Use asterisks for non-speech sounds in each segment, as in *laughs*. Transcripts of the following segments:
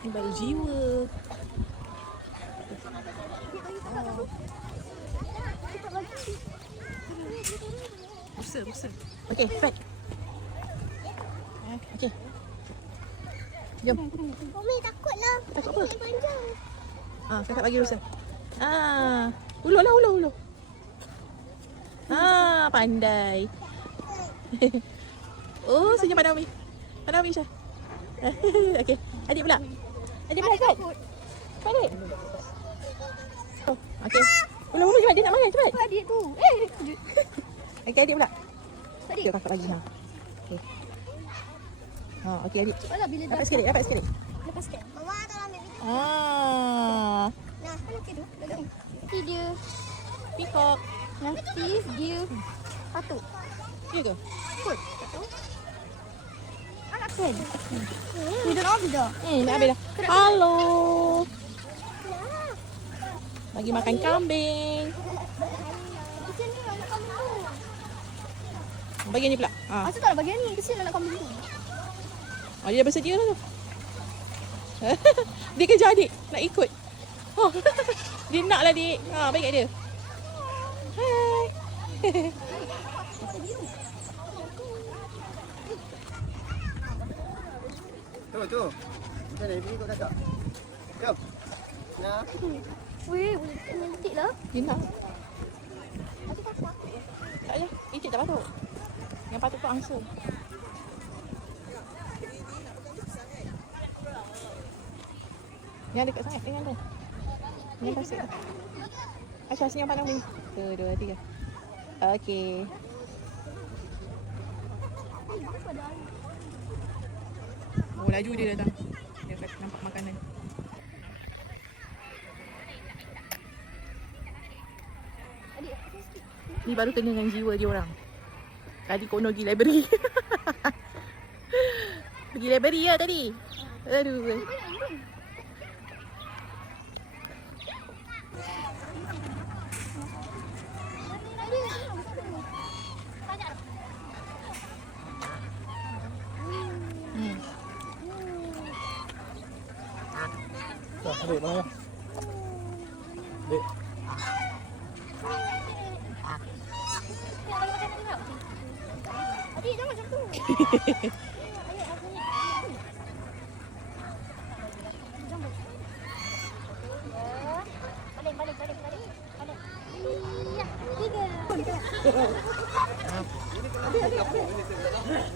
Baru jiwa. Rusa, rusa. Okay, back. Okay. Jom. Umi takut lah. Takut apa? Panjang. Ah, kakak bagi rusa. Ah, ulur lah, ulur, ulur. Ah, pandai. *laughs* oh, senyum pada Umi. Pada Umi, Syah. *laughs* okay, adik pula. Adik pula, cepat. Balik. Oh, okay. Ulur, ulur, cepat. Dia nak makan, cepat. Adik tu. Eh, *laughs* Okay, adik pula. adik. Okay, kakak bagi. Ha. Okay. Ha, okay, adik. Cepatlah bila dah. Dapat sikit, dapat sikit. Lepas sikit. Mama tolong ambil video. Ah, Nah, kan okey tu. Nanti dia. peacock. Nanti dia. Patuk. Ya ke? Kot. Patuk. Hmm. Dah. Hmm, dah. Halo. Bagi makan kambing. Kesian ni pula. Ha. Asal tak nak bagian ni? Kesian anak kambing tu. Oh, dia dah bersedia lah tu. *laughs* dia kejar adik. Nak ikut. Oh. *laughs* dia nak lah adik. Ha, baik kat dia. Hai. Tu tu. Kita nak pergi ikut kakak. Jom. Nah. Weh, boleh cantik lah. Dia nak. Aku tak takut. Tak payah. Icik tak patut. Yang patut tu angsa. Yang dekat sangat dengan tu. Yang pasir tu. Asya senyum pandang ni. Satu, dua, tiga. Okey. Oh, laju dia datang. Dia nampak makanan. Ni baru kena dengan jiwa dia orang. Tadi kono pergi library. *laughs* pergi library ya tadi. Aduh. Dah, adik mana? Adik. Adik, jangan macam tu. Balik, balik, balik, balik. Balik. Ya, tiga.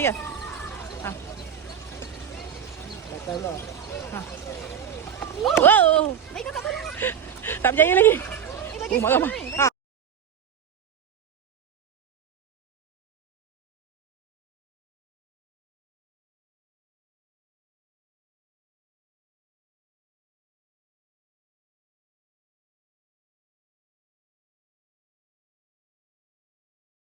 Dia. Ha. Datang lah. Wow. Tak berjaya lagi. Eh, Oh, marah, marah. Ha.